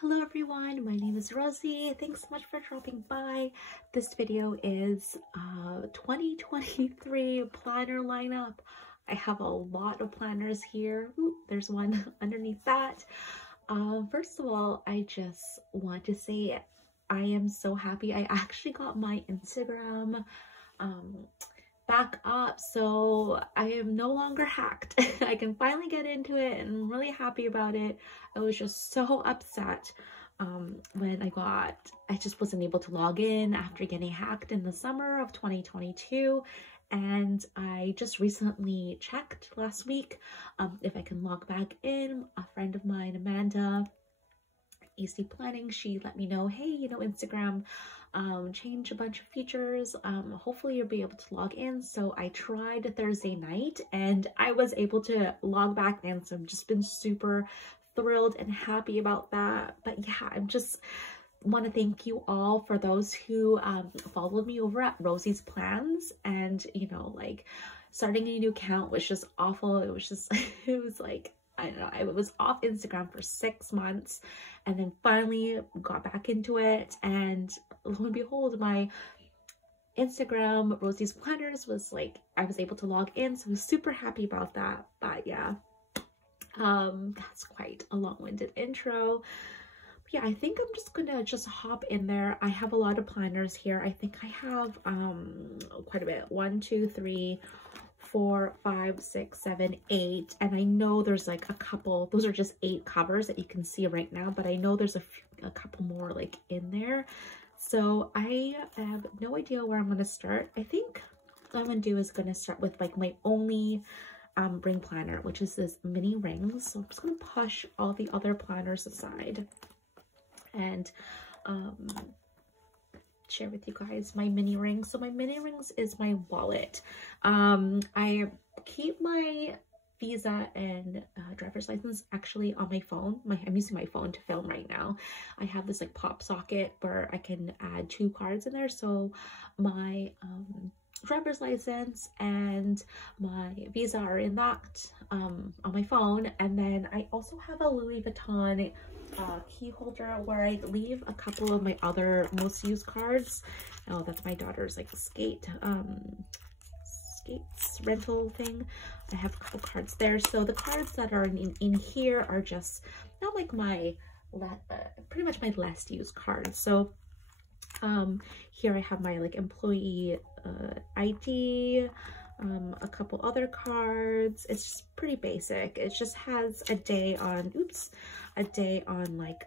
Hello everyone, my name is Rosie. Thanks so much for dropping by. This video is 2023 planner lineup. I have a lot of planners here. Ooh, there's one underneath that. First of all, I just want to say I am so happy. I actually got my Instagram back up, so I am no longer hacked. I can finally get into it and I'm really happy about it. I was just so upset when I just wasn't able to log in after getting hacked in the summer of 2022, and I just recently checked last week if I can log back in. A friend of mine, Amanda, AC Planning, she let me know, hey, you know, Instagram change a bunch of features, hopefully you'll be able to log in. So I tried Thursday night and I was able to log back in, so I've just been super thrilled and happy about that. But yeah, I'm just want to thank you all for those who followed me over at Rosie's Plans, and you know, like, starting a new account was just awful. It was just it was like, I don't know, I was off Instagram for 6 months and then finally got back into it, and lo and behold, my Instagram Rosie's Planners was like, I was able to log in, so I'm super happy about that. But yeah, that's quite a long-winded intro. But yeah, I think I'm just gonna hop in there. I have a lot of planners here. I think I have quite a bit. 1, 2, 3, 4, 5, 6, 7, 8, and I know there's like a couple, those are just 8 covers that you can see right now, but I know there's a couple more like in there, so I have no idea where I'm going to start. I think what I'm going to do is going to start with like my only ring planner, which is this mini rings. So I'm just going to push all the other planners aside and share with you guys my mini rings. So my mini rings is my wallet. I keep my visa and driver's license actually on my phone. I'm using my phone to film right now. I have this like pop socket where I can add 2 cards in there. So my driver's license and my visa are in that on my phone. And then I also have a Louis Vuitton key holder where I leave a couple of my other most used cards. Oh, that's my daughter's like skates rental thing. I have a couple cards there. So the cards that are in here are just not like my pretty much my less used cards. So here I have my like employee ID, a couple other cards. It's just pretty basic. It just has a day on, like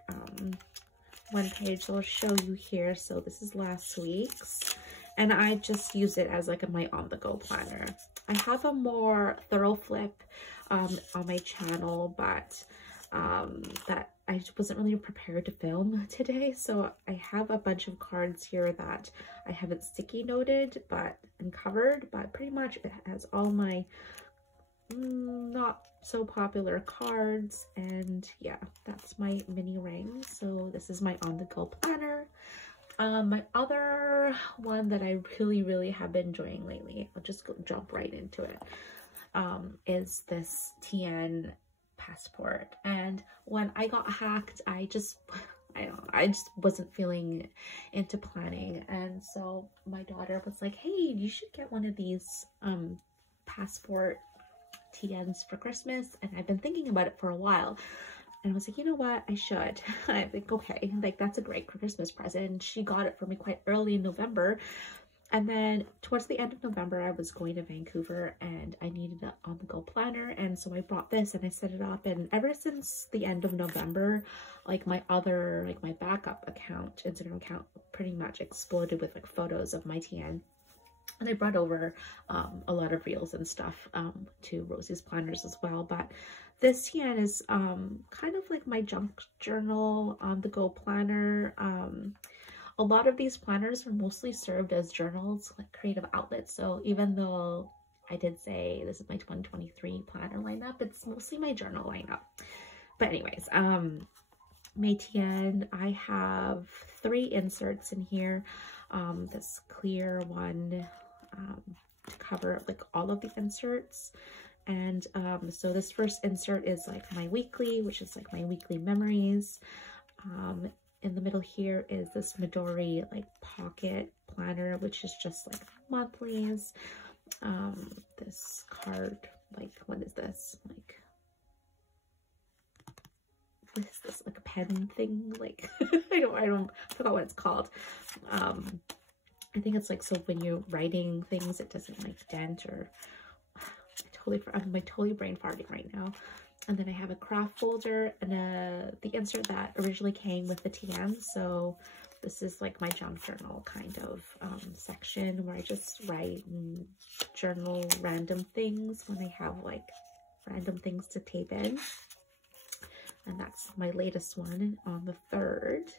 one page. So I'll show you here. So this is last week's, and I just use it as like my on-the-go planner. I have a more thorough flip on my channel, but that I wasn't really prepared to film today. So I have a bunch of cards here that I haven't sticky noted but and covered, but pretty much it has all my not so popular cards. And yeah, that's my mini ring. So this is my on-the-go planner. My other one that I really have been enjoying lately, I'll just jump right into it, is this TN passport. And when I got hacked, I just wasn't feeling into planning, and so my daughter was like, hey, you should get one of these passport TNs for Christmas. And I've been thinking about it for a while, and I was like, you know what, I should. I think, okay, like that's a great Christmas present. She got it for me quite early in November. And then towards the end of November, I was going to Vancouver and I needed an on-the-go planner. And so I bought this and I set it up. And ever since the end of November, like my backup account, Instagram account, pretty much exploded with like photos of my TN. And I brought over a lot of reels and stuff to Rosie's Planners as well. But this TN is kind of like my junk journal on-the-go planner. A lot of these planners are mostly served as journals, like creative outlets. So even though I did say this is my 2023 planner lineup, it's mostly my journal lineup. But anyways, my TN, I have 3 inserts in here. This clear one to cover like all of the inserts. And so this first insert is like my weekly, which is like my weekly memories. In the middle here is this Midori like pocket planner, which is just like monthlies. This card, like, what is this? Like, what is this? Like a pen thing? Like, I forgot what it's called. I think it's like, so when you're writing things, it doesn't like dent or, I'm totally brain farting right now. And then I have a craft folder and the insert that originally came with the TN. So this is like my junk journal kind of section where I just write and journal random things when I have like random things to tape in. And that's my latest one on the 3rd.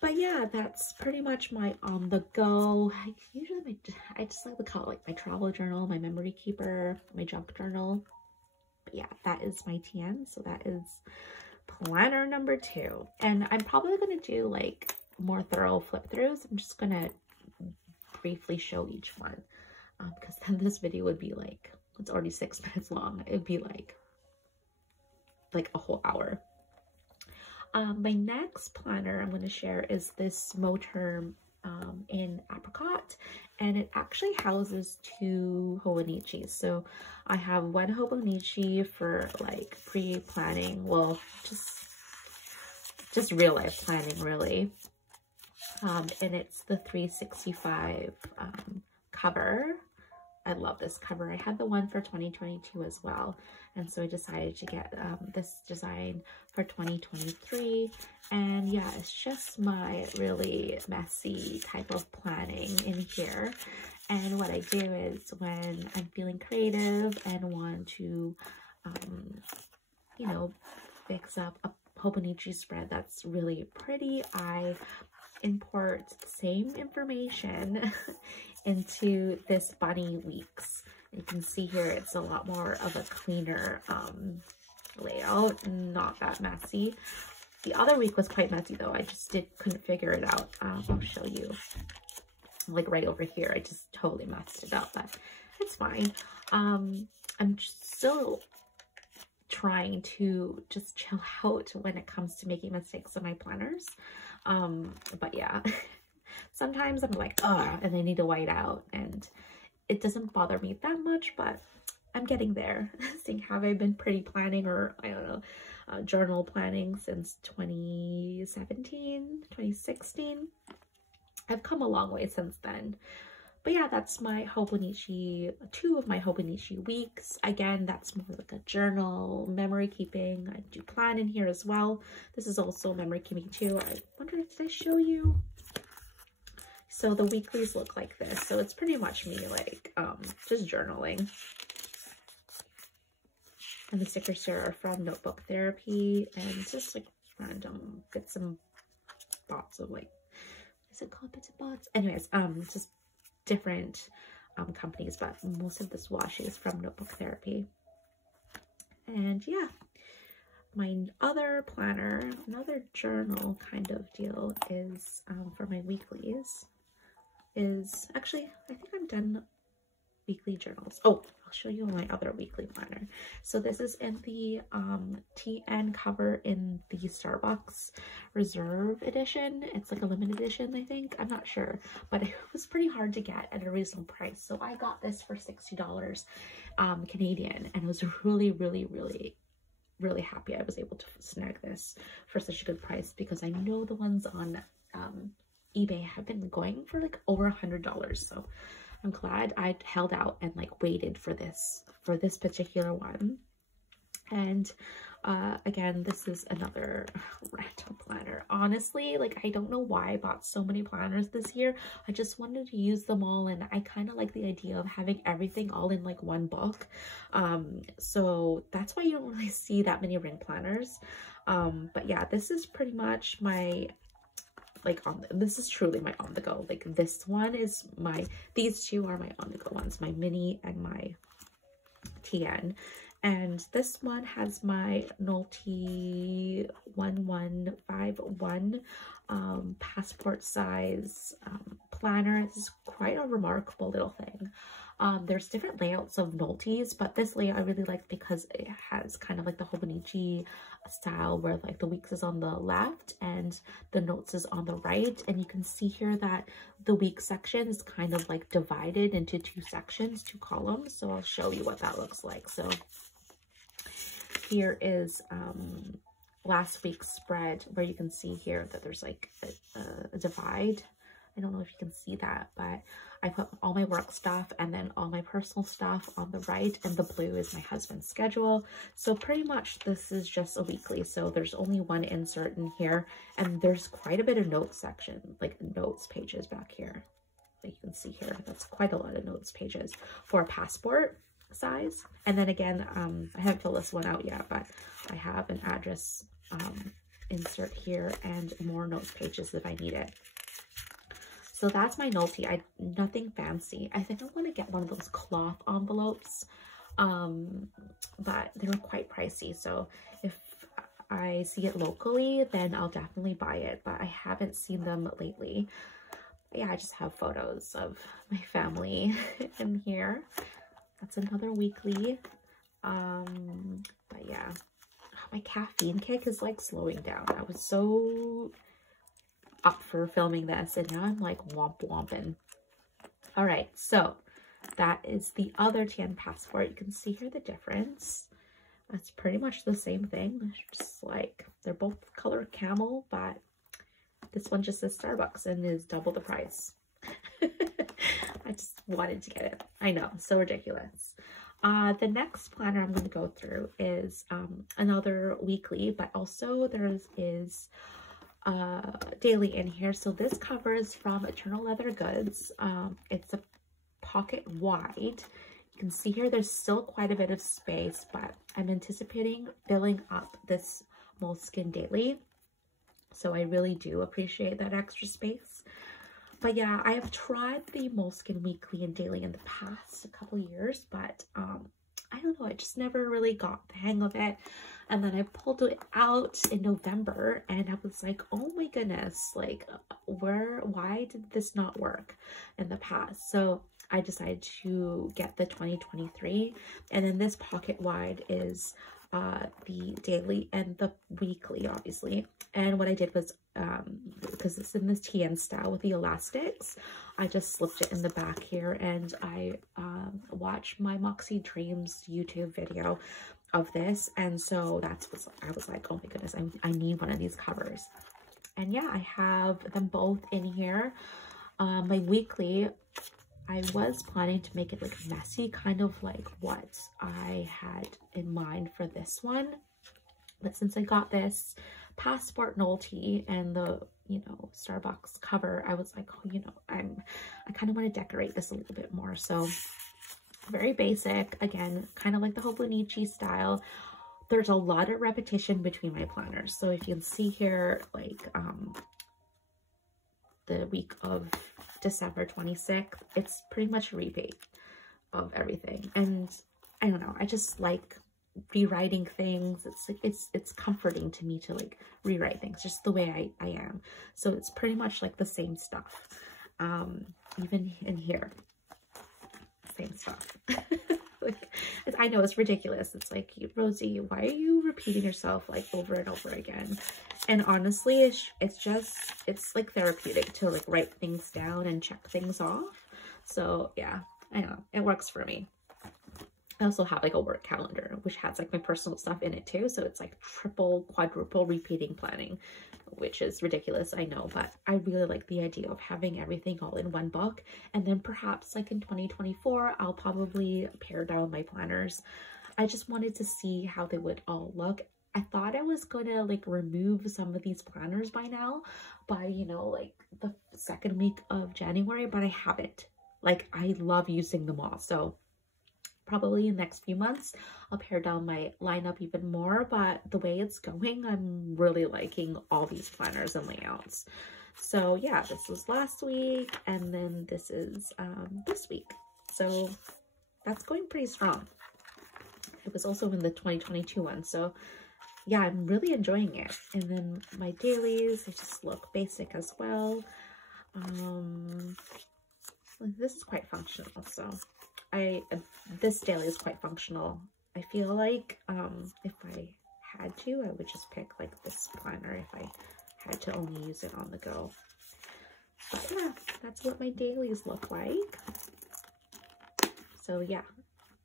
But yeah, that's pretty much my on the go. Usually I just like to call it like my travel journal, my memory keeper, my junk journal. But yeah, that is my TN. So that is planner number 2. And I'm probably going to do like more thorough flip throughs. I'm just going to briefly show each one because then this video would be like, it's already 6 minutes long. It would be like a whole hour. My next planner I'm going to share is this Moterm in apricot, and it actually houses 2 Hobonichis. So I have one Hobonichi for like pre-planning, well, just real life planning really, and it's the 365 cover. I love this cover. I had the one for 2022 as well, and so I decided to get this design for 2023. And yeah, it's just my really messy type of planning in here. And what I do is when I'm feeling creative and want to, you know, fix up a Hobonichi spread that's really pretty, I import the same information into this bunny weeks. You can see here it's a lot more of a cleaner layout, not that messy. The other week was quite messy though. I just couldn't figure it out. I'll show you like right over here. I just totally messed it up, but it's fine. I'm still trying to just chill out when it comes to making mistakes in my planners. But yeah, sometimes I'm like, oh, and I need to white out, and it doesn't bother me that much, but I'm getting there. Seeing how I've been pretty planning, or I don't know, journal planning since 2017, 2016. I've come a long way since then. But yeah, that's my Hobonichi, 2 of my Hobonichi weeks. Again, that's more like a journal, memory keeping. I do plan in here as well. This is also memory keeping too. I wonder, did I show you? So the weeklies look like this. So it's pretty much me like just journaling. And the stickers here are from Notebook Therapy, and it's just like random bits and bots of like, is it called bits and bots? Anyways, just different companies, but most of this washi is from Notebook Therapy. And yeah, my other planner, another journal kind of deal is for my weeklies is actually, I think I'm done weekly journals. Oh, I'll show you my other weekly planner. So this is in the TN cover in the Starbucks Reserve edition. It's like a limited edition, I think. I'm not sure, but it was pretty hard to get at a reasonable price. So I got this for $60 Canadian, and I was really happy I was able to snag this for such a good price, because I know the ones on eBay have been going for like over $100. So I'm glad I held out and like waited for this particular one. And again, this is another rental planner. Honestly, like, I don't know why I bought so many planners this year. I just wanted to use them all, and I kind of like the idea of having everything all in like one book. So that's why you don't really see that many ring planners. But yeah, this is pretty much my this is truly my on the go. Like, this one is these 2 are my on the go ones, my mini and my TN. And this one has my Nolty 1151 passport size planner. This is quite a remarkable little thing. There's different layouts of Nolties, but this layout I really like because it has kind of like the Hobonichi style where like the weeks is on the left and the notes is on the right. And you can see here that the week section is kind of like divided into two sections, two columns. So I'll show you what that looks like. So here is last week's spread where you can see here that there's like a divide. I don't know if you can see that, but I put all my work stuff and then all my personal stuff on the right, and the blue is my husband's schedule. So pretty much this is just a weekly. So there's only one insert in here, and there's quite a bit of notes section, like notes pages back here. Like you can see here, that's quite a lot of notes pages for a passport size. And then again, I haven't filled this one out yet, but I have an address insert here and more notes pages if I need it. So that's my Nolty. Nothing fancy. I think I want to get one of those cloth envelopes, but they're quite pricey. So if I see it locally, then I'll definitely buy it, but I haven't seen them lately. Yeah, I just have photos of my family in here. That's another weekly. But yeah, my caffeine kick is like slowing down. I was so up for filming this and now I'm like womping. All right, so that is the other tan passport. You can see here the difference. It's pretty much the same thing, just like they're both color camel, but this one just says Starbucks and is double the price. I just wanted to get it. I know, so ridiculous. The next planner I'm going to go through is another weekly, but also there is daily in here. So this covers from Eternal Leather Goods. It's a pocket wide. You can see here there's still quite a bit of space, but I'm anticipating filling up this Moleskine daily. So I really do appreciate that extra space. But yeah, I have tried the Moleskine weekly and daily in the past a couple years, but I don't know, I just never really got the hang of it. And then I pulled it out in November and I was like, oh my goodness, like why did this not work in the past? So I decided to get the 2023, and then this pocket wide is the daily and the weekly, obviously. And what I did was, because it's in this TN style with the elastics, I just slipped it in the back here, and I watched my Moxie Dreams YouTube video of this, and so that's what I was like, oh my goodness, I need one of these covers. And yeah, I have them both in here. My weekly, I was planning to make it like messy, kind of like what I had in mind for this one. But since I got this passport Nolty and the, you know, Starbucks cover, I was like, oh, you know, I kind of want to decorate this a little bit more. So very basic, again, kind of like the Hobonichi style. There's a lot of repetition between my planners. So if you can see here, like the week of December 26th, it's pretty much a repeat of everything. And I don't know, I just like rewriting things. It's like it's comforting to me to like rewrite things just the way I am. So it's pretty much like the same stuff. Even in here, same stuff. Like, I know it's ridiculous. It's like, Rosie, why are you repeating yourself like over and over again? And honestly, it's like therapeutic to like write things down and check things off. So yeah, I know it works for me. I also have like a work calendar, which has like my personal stuff in it too. So it's like triple, quadruple repeating planning, which is ridiculous, I know, but I really like the idea of having everything all in one book. And then perhaps like in 2024, I'll probably pare down my planners. I just wanted to see how they would all look. I thought I was gonna like remove some of these planners by now, by, you know, like the second week of January, but I haven't. Like, I love using them all. So probably in the next few months, I'll pare down my lineup even more, but the way it's going, I'm really liking all these planners and layouts. So yeah, this was last week, and then this is this week. So that's going pretty strong. It was also in the 2022 one, so yeah, I'm really enjoying it. And then my dailies, they just look basic as well. This is quite functional, so this daily is quite functional. I feel like if I had to, I would just pick like this planner if I had to only use it on the go. But yeah, that's what my dailies look like. So yeah,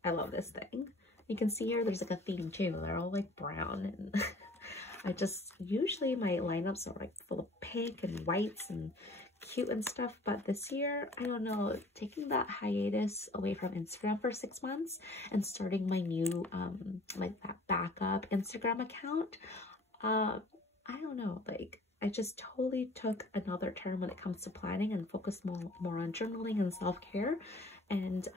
I love this thing. You can see here there's like a theme too. They're all like brown, and I just, usually my lineups are like full of pink and whites and cute and stuff, but this year, I don't know, taking that hiatus away from Instagram for 6 months and starting my new like that backup Instagram account, I don't know, like I just totally took another turn when it comes to planning and focused more on journaling and self-care. And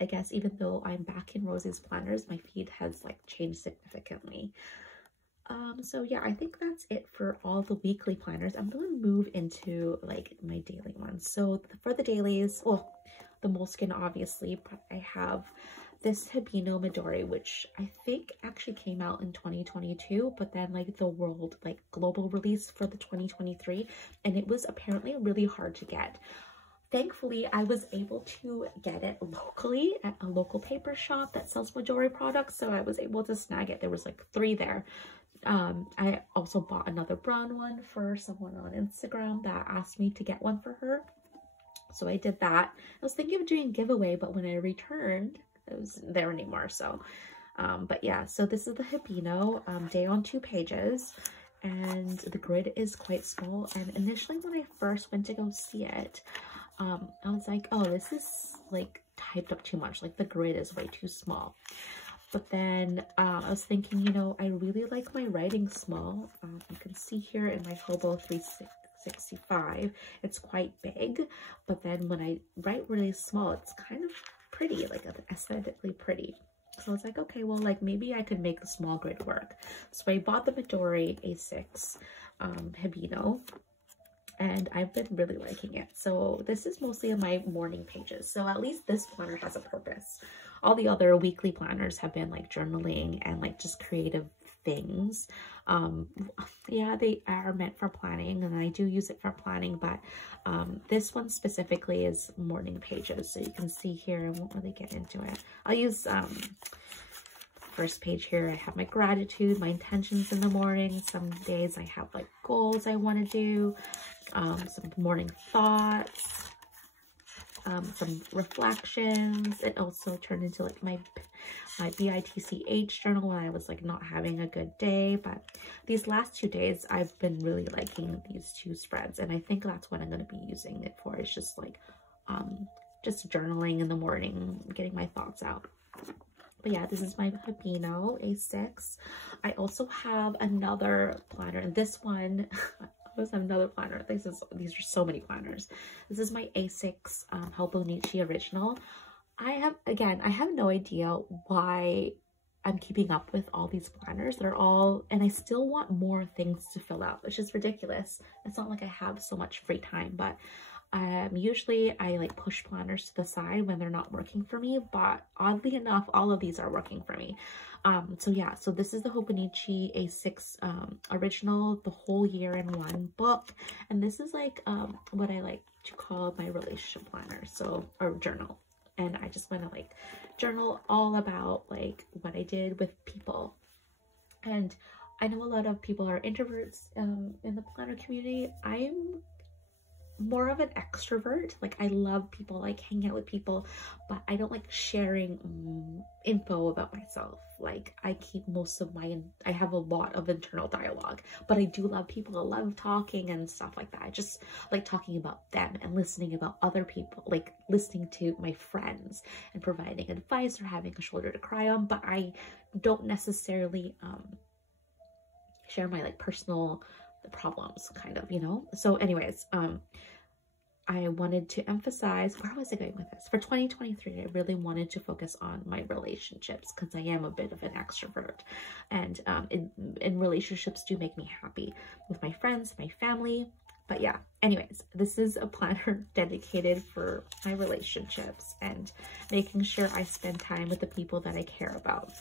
I guess even though I'm back in Rosie's planners, my feed has like changed significantly. So yeah, I think that's it for all the weekly planners. I'm going to move into like my daily ones. So for the dailies, well, the Moleskine obviously, but I have this Hibino Midori, which I think actually came out in 2022, but then like the world like global release for the 2023, and it was apparently really hard to get. Thankfully, I was able to get it locally at a local paper shop that sells Midori products, so I was able to snag it. There was like 3 there. I also bought another brown one for someone on Instagram that asked me to get one for her, so I did that. I was thinking of doing a giveaway, but when I returned, it wasn't there anymore. So but yeah, so this is the Hibino day on 2 pages, and the grid is quite small. And initially when I first went to go see it, I was like, oh, this is like typed up too much, like the grid is way too small. But then I was thinking, you know, I really like my writing small. You can see here in my Hobo 365, it's quite big, but then when I write really small, it's kind of pretty, like aesthetically pretty. So I was like, okay, well, like maybe I could make the small grid work. So I bought the Midori A6 Hibino, and I've been really liking it. So this is mostly in my morning pages, so at least this planner has a purpose. All the other weekly planners have been like journaling and like just creative things. Yeah, they are meant for planning, and I do use it for planning, but this one specifically is morning pages. So you can see here, I won't really get into it. I'll use first page here. I have my gratitude, my intentions in the morning. Some days I have like goals I want to do, some morning thoughts, some reflections. It also turned into like my BITCH journal when I was like not having a good day. But these last 2 days I've been really liking these 2 spreads, and I think that's what I'm going to be using it for. It's just like just journaling in the morning, getting my thoughts out. But yeah, this is my Hibino A6. I also have another planner, and this one I always have another planner. These are so many planners. This is my A6 Hobonichi original. I have no idea why I'm keeping up with all these planners. They're all, and I still want more things to fill out, which is ridiculous. It's not like I have so much free time, but usually I like push planners to the side when they're not working for me, but oddly enough, all of these are working for me. So yeah, so this is the Hobonichi A6 original, the whole year in one book, and this is like what I like to call my relationship planner, so, or journal. And I just want to like journal all about like what I did with people. And I know a lot of people are introverts in the planner community. I'm more of an extrovert. Like I love people, like hanging out with people, but I don't like sharing info about myself. Like I keep most of I have a lot of internal dialogue, but I do love people. I love talking and stuff like that. I just like talking about them and listening about other people, like listening to my friends and providing advice or having a shoulder to cry on, but I don't necessarily share my like personal problems, kind of, you know. So anyways, I wanted to emphasize, where was I going with this? For 2023, I really wanted to focus on my relationships because I am a bit of an extrovert, and in relationships do make me happy with my friends, my family. But yeah, anyways, this is a planner dedicated for my relationships and making sure I spend time with the people that I care about.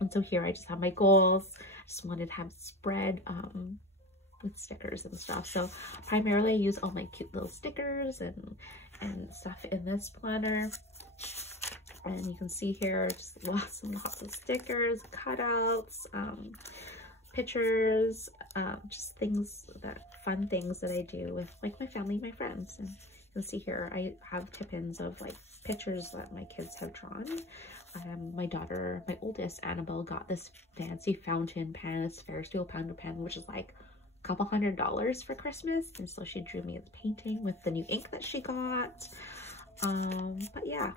And so here I just have my goals. I just wanted to have spread with stickers and stuff. So primarily I use all my cute little stickers and stuff in this planner. And you can see here just lots and lots of stickers, cutouts, pictures, just things fun things that I do with like my family, my friends. And you can see here I have tip-ins of like pictures that my kids have drawn. My daughter, my oldest, Annabelle, got this fancy fountain pen, this Ferris wheel fountain pen, which is like a couple $100 for Christmas. And so she drew me the painting with the new ink that she got. But yeah,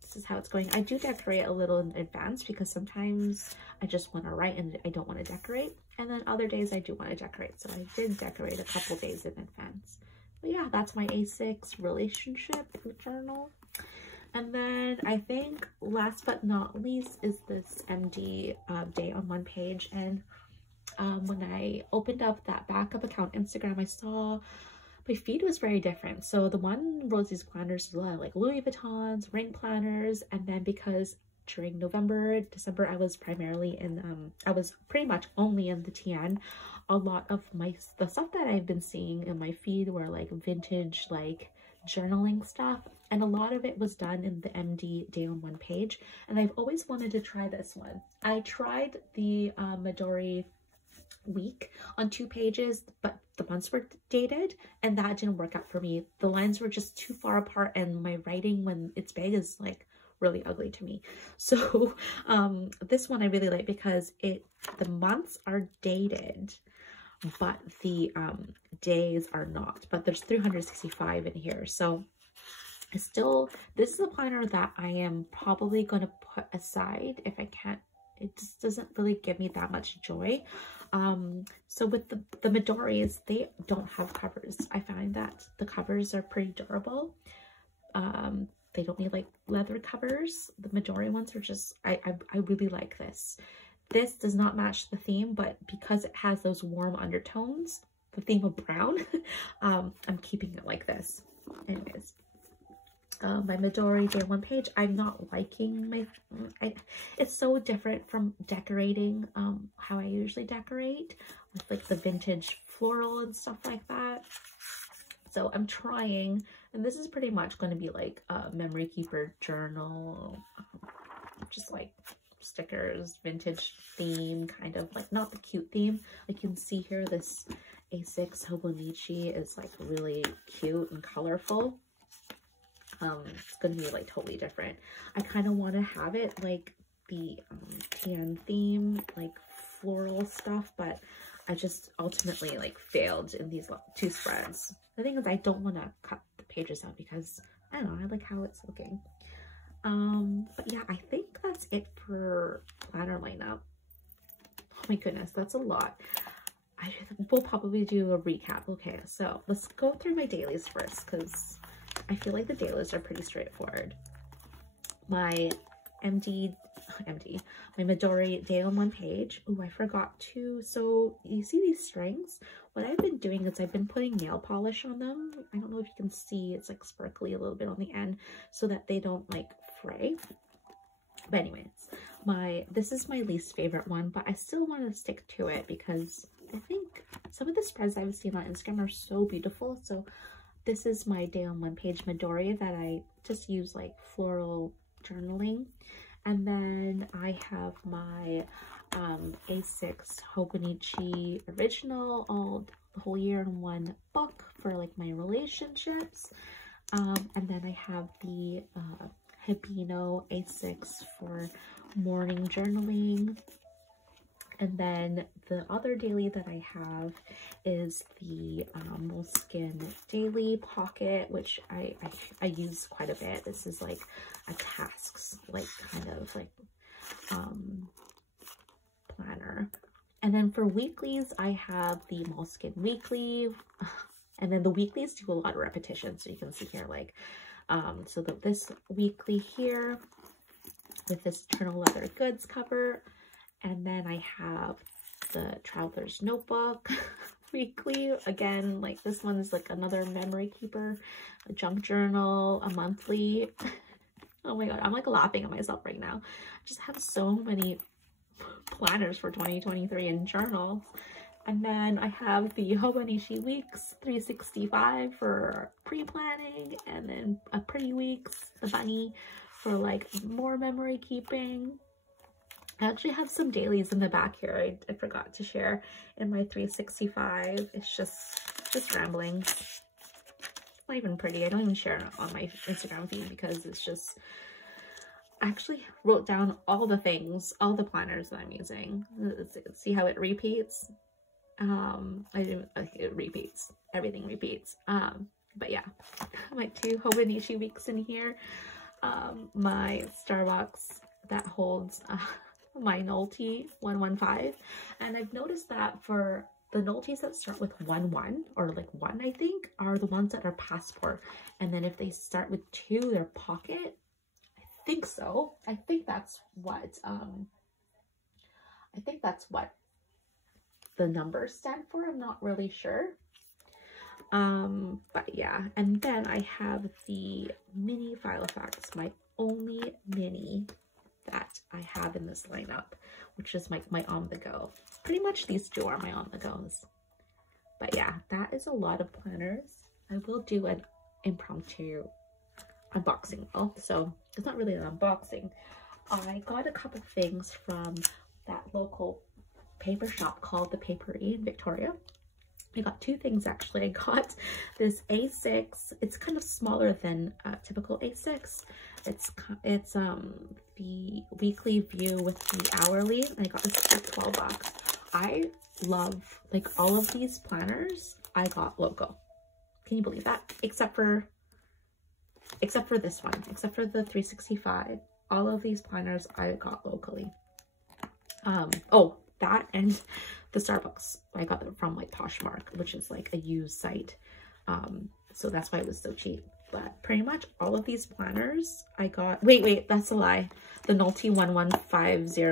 this is how it's going. I do decorate a little in advance because sometimes I just want to write and I don't want to decorate. And then other days I do want to decorate. So I did decorate a couple days in advance. But yeah, that's my A6 relationship journal. And then I think last but not least is this MD day on one page. And when I opened up that backup account Instagram, I saw my feed was very different. So the one wrote these planners, a lot like Louis Vuittons, ring planners, and then because during November, December, I was primarily in, I was pretty much only in the TN. A lot of the stuff that I've been seeing in my feed were like vintage, like journaling stuff. And a lot of it was done in the MD day on one page. And I've always wanted to try this one. I tried the Midori week on 2 pages, but the months were dated and that didn't work out for me. The lines were just too far apart and my writing when it's big is like really ugly to me. So this one I really like because the months are dated but the days are not, but there's 365 in here. So this is a planner that I am probably going to put aside if I can't. It just doesn't really give me that much joy. So with the Midoris, they don't have covers. I find that the covers are pretty durable. They don't need like leather covers. The Midori ones are just, I really like this. This does not match the theme, but because it has those warm undertones, the theme of brown, I'm keeping it like this. Anyways. My Midori day one page, I'm not liking it's so different from decorating how I usually decorate with like the vintage floral and stuff like that. So I'm trying, and this is pretty much going to be like a memory keeper journal, just like stickers, vintage theme, kind of like not the cute theme. Like you can see here, this A6 Hobonichi is like really cute and colorful. It's gonna be like totally different. I kind of want to have it like the TN theme, like floral stuff, but I just ultimately like failed in these 2 spreads. The thing is I don't want to cut the pages out because I don't know, I like how it's looking. But yeah, I think that's it for planner lineup. Oh my goodness, that's a lot. We'll probably do a recap. Okay, so let's go through my dailies first because I feel like the dailies are pretty straightforward. My my Midori day on one page. Oh, I forgot to. So you see these strings? What I've been doing is I've been putting nail polish on them. I don't know if you can see, it's like sparkly a little bit on the end so that they don't like fray. But anyways, this is my least favorite one, but I still want to stick to it because I think some of the spreads I've seen on Instagram are so beautiful. So this is my day on one page Midori that I just use like floral journaling. And then I have my A6 Hobonichi original, the whole year in one book for like my relationships. And then I have the Hibino A6 for morning journaling. And then the other daily that I have is the Moleskine daily pocket, which I use quite a bit. This is like a tasks, like kind of like planner. And then for weeklies, I have the Moleskine weekly. And then the weeklies do a lot of repetition. So you can see here, like, so this weekly here with this Eternal Leather Goods cover. And then I have the Traveler's Notebook weekly. Again, like this one is like another memory keeper, a junk journal, a monthly. Oh my god, I'm like laughing at myself right now. I just have so many planners for 2023 and journals. And then I have the Hobonichi Weeks 365 for pre-planning, and then a Pretty Weeks, the bunny, for like more memory keeping. I actually have some dailies in the back here. I forgot to share in my 365. It's just rambling. It's not even pretty. I don't even share it on my Instagram feed because it's just, I actually wrote down all the things, all the planners that I'm using. Let's see how it repeats. It repeats. Everything repeats. But yeah, my 2 Hobonichi Weeks in here. My Starbucks that holds my Nolty 115, and I've noticed that for the Nolties that start with 1-1 or like 1, I think, are the ones that are passport, and then if they start with 2, they're pocket. I think so. I think that's what the numbers stand for. I'm not really sure. But yeah, and then I have the mini Filofax, my only mini that I have in this lineup, which is my on the go. Pretty much these 2 are my on the goes. But yeah, that is a lot of planners. I will do an impromptu unboxing though, so it's not really an unboxing. I got a couple things from that local paper shop called the Papery in Victoria. I got 2 things actually. I got this A6. It's kind of smaller than typical A6. It's the weekly view with the hourly. I got this for 12 bucks. I love, like, all of these planners I got local. Can you believe that? Except for this one, except for the 365. All of these planners I got locally. Oh, that and the Starbucks. I got them from like Poshmark, which is like a used site. So that's why it was so cheap. But pretty much all of these planners I got. Wait, that's a lie. The Nolty 1150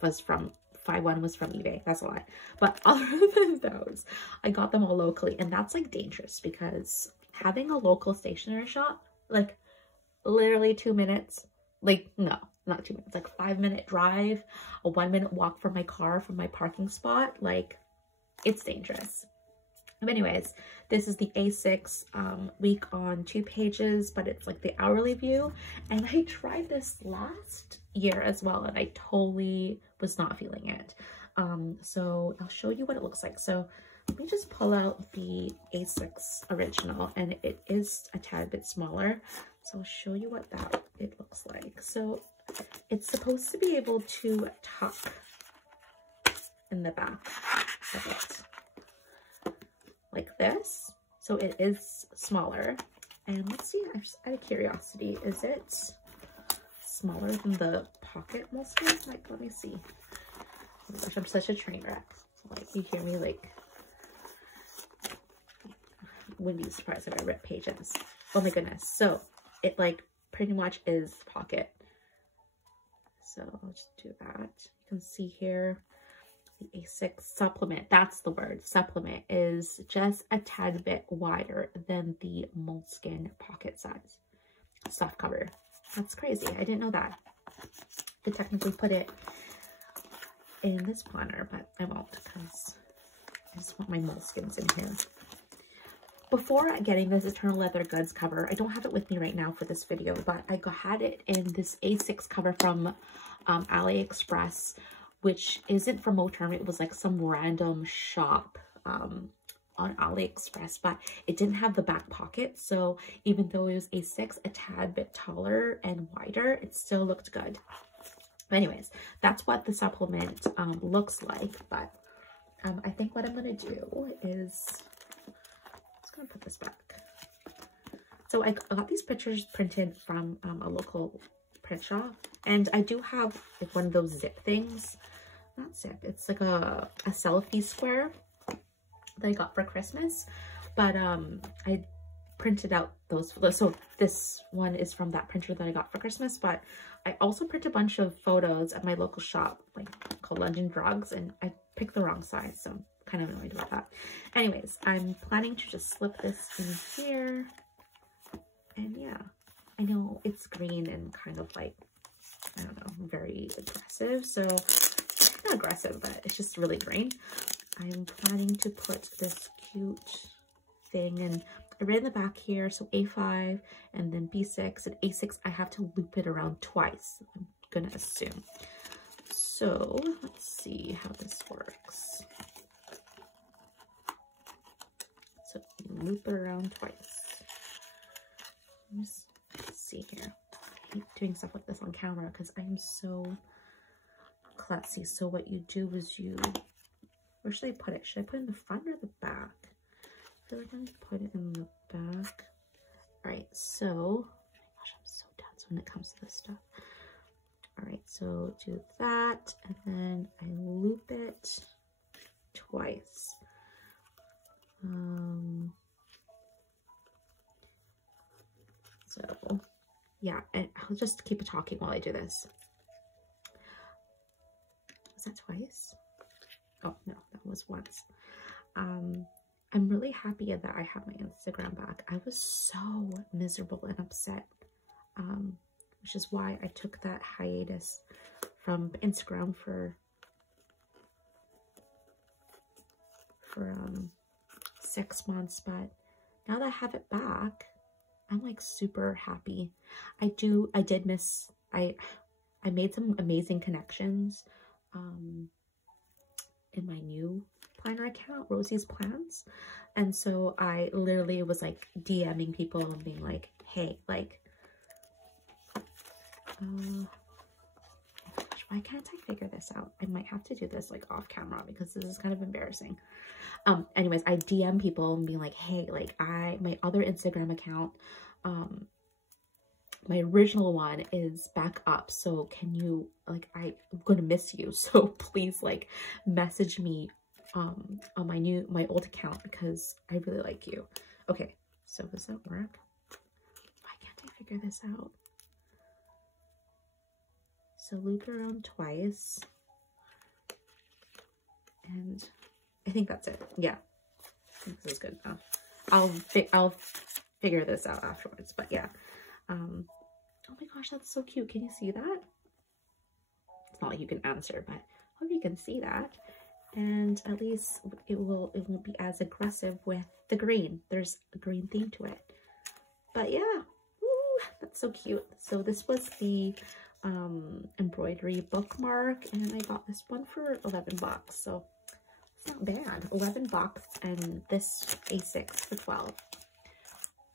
was from 51 was from eBay. That's a lie. But other than those, I got them all locally, and that's like dangerous because having a local stationery shop, like literally 2 minutes, like no, not 2 minutes, like 5-minute drive, a 1-minute walk from my car, from my parking spot, like it's dangerous. But anyways, this is the A6 week on 2 pages, but it's like the hourly view. And I tried this last year as well, and I totally was not feeling it. So I'll show you what it looks like. So let me just pull out the A6 original, and it is a tad bit smaller. So I'll show you what it looks like. So it's supposed to be able to tuck in the back of it like this. So it is smaller. And let's see, just out of curiosity, is it smaller than the pocket Moleskine? Like, let me see. Oh my gosh, I'm such a train wreck. Like, you hear me, like, wouldn't be surprised if I rip pages. Oh my goodness. So it like pretty much is pocket. So I'll just do that. You can see here the A6 supplement, that's the word, supplement, is just a tad bit wider than the Moleskine pocket size soft cover. That's crazy. I didn't know that. I could technically put it in this planner, but I won't because I just want my Moleskines in here. Before getting this Eternal Leather Goods cover, I don't have it with me right now for this video, but I had it in this A6 cover from AliExpress, which isn't from Moterm. It was like some random shop on AliExpress, but it didn't have the back pocket. So even though it was A6, a tad bit taller and wider, it still looked good. But anyways, that's what the supplement looks like. But I think what I'm going to do is, I'm going to put this back. So I got these pictures printed from a local print shop, and I do have like one of those zip things. Not zip, it's like a selfie square that I got for Christmas, but I printed out those. So this one is from that printer that I got for Christmas, but I also print a bunch of photos at my local shop, like called London Drugs, and I picked the wrong size, so I'm kind of annoyed about that. Anyways, I'm planning to just slip this in here, and yeah, I know it's green and kind of like, I don't know, very aggressive, so not aggressive, but it's just really green. I'm planning to put this cute thing, and I read in the back here, so A5 and then B6 and A6, I have to loop it around twice, I'm gonna assume. So let's see how this works. So loop it around twice. Let's see here. I hate doing stuff like this on camera because I'm so klutzy. So what you do is you, where should I put it? Should I put it in the front or the back? I feel like I need to put it in the back. All right, so, oh my gosh, I'm so dense when it comes to this stuff. All right, so do that, and then I loop it twice. So yeah, and I'll just keep talking while I do this. Was that twice? Oh no, that was once. I'm really happy that I have my Instagram back. I was so miserable and upset, which is why I took that hiatus from Instagram for 6 months. But now that I have it back, I'm like super happy. I did miss, I made some amazing connections in my new planner account, Rosie's Plans. And so I literally was like DMing people and being like, hey, like, gosh, why can't I figure this out? I might have to do this like off camera because this is kind of embarrassing. Anyways, I DM people and being like, hey, like my other Instagram account, my original one is back up, so can you, like, I'm gonna miss you, so please like message me on my old account because I really like you. Okay, so does that work? Why can't I figure this out? So loop around twice, and I think that's it. Yeah, I think this is good enough. I'll figure this out afterwards, but yeah. Oh my gosh, that's so cute. Can you see that? It's not like you can answer, but I hope you can see that. And at least it won't be as aggressive with the green. There's a green theme to it. But yeah, woo, that's so cute. So this was the embroidery bookmark, and I got this one for 11 bucks. So it's not bad. 11 bucks, and this A6 for 12.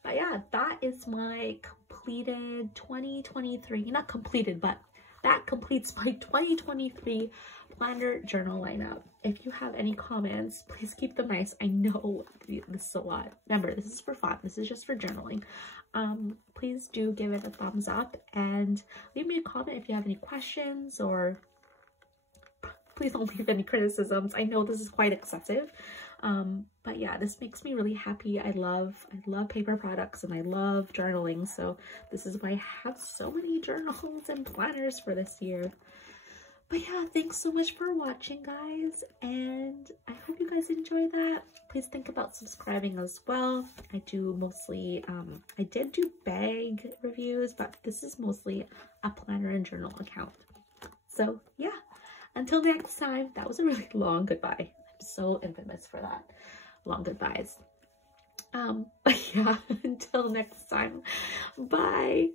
But yeah, that is my completed 2023, not completed, but that completes my 2023 planner journal lineup. If you have any comments, please keep them nice. I know this is a lot. Remember, this is for fun. This is just for journaling. Please do give it a thumbs up and leave me a comment if you have any questions, or please don't leave any criticisms. I know this is quite excessive. But yeah, this makes me really happy. I love paper products and I love journaling. So this is why I have so many journals and planners for this year. But yeah, thanks so much for watching, guys. And I hope you guys enjoy that. Please think about subscribing as well. I do mostly, I did do bag reviews, but this is mostly a planner and journal account. So yeah, until next time, that was a really long goodbye. I'm so infamous for that. Long goodbyes. But yeah, until next time, bye.